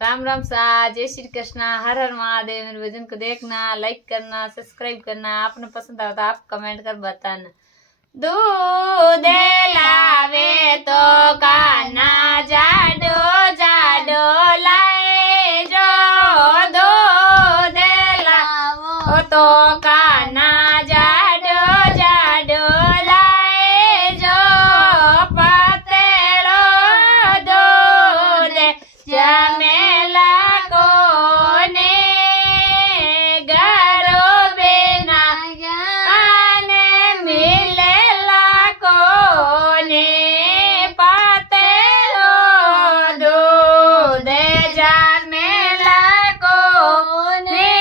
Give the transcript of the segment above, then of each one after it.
राम राम सा, जय श्री कृष्णा, हर हर महादेव। मेरे भजन को देखना, लाइक करना, सब्सक्राइब करना। आपने पसंद आता आप कमेंट कर बताना। दूध लावे तो काना जाडो जाडो लाए जो, दूध लावो तो काना जाडो जाडो लाए जो, पतेड़ो दूध जमेला कोने गरो बिना आने मिलेला कोने, पतेड़ो दूध जमेला कोने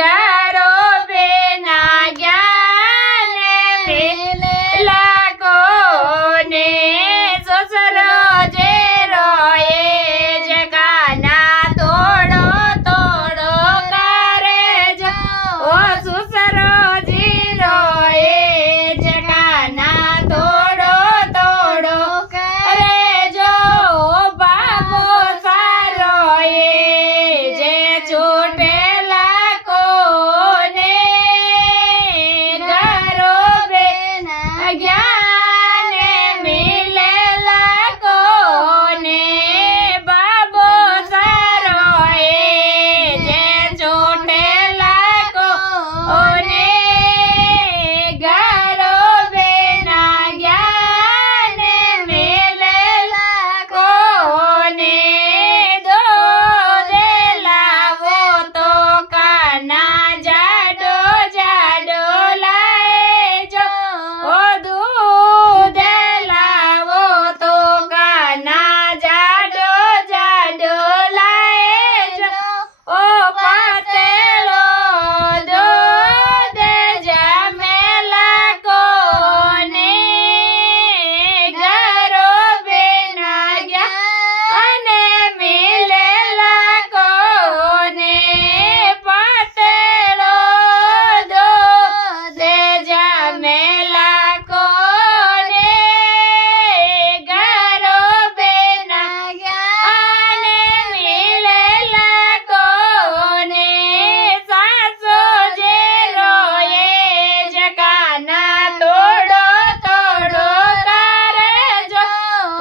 गरो बिना ज्ञान मिलेला कोने, ससुरो जे रोए जगाना तोड़ो तोड़ो करे जो, ओ ससुरो जी रोए जगाना तोड़ो तोड़ो करे जो, बाबू सारोए जे छूटेला कोने गरो बिना ज्ञान मिलेला कोने, बाबू सारोए जे छूटेला कोने गरो बिना ज्ञान मिलेला कोने, दूध लावो तो काना जाडो जाडो लाए जो, ओ दूध लावो तो काना जाडो जाडो लाए जो, ओ पतेड़ो दूध जमेला कोने गरो बिना ज्ञान मिलेला कोने, पतेड़ो दूध जमेला कोने गरो बिना ज्ञान मिलेला कोने, सासो जे रोए जगाना तोड़ो तोड़ो करे जो,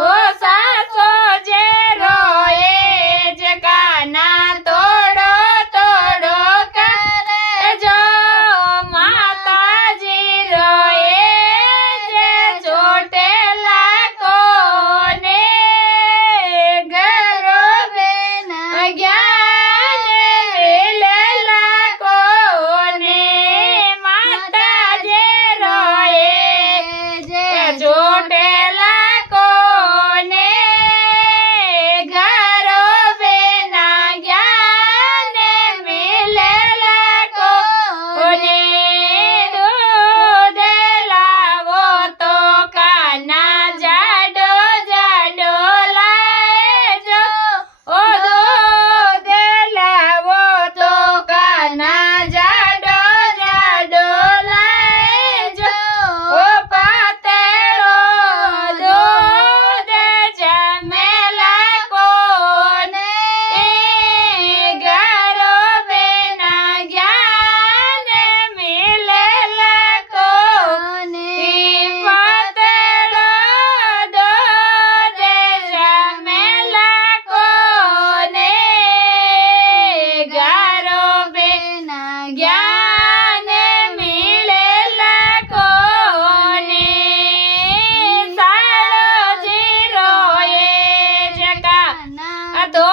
ओ सासो जे रोए जगाना तोड़ो तोड़ो करे जो, माताजी रोए जे छोटेला कोने गरो बिना ज्ञान मिलेला कोने, माता जे रोए जे छोटेला कोने गरो बिना ज्ञान मिलेला कोने, दूध लावो तो काना जाडो जाडो लाए जो, ओ दूध लावो तो काना जाडो जाडो लाए जो, ओ पतेड़ो दूध जमेला कोने गरो बिना ज्ञान मिलेला कोने, पतेड़ो दूध जमेला कोने गरो बिना ज्ञान मिलेला कोने, साड़ो जी रोए जगाना तो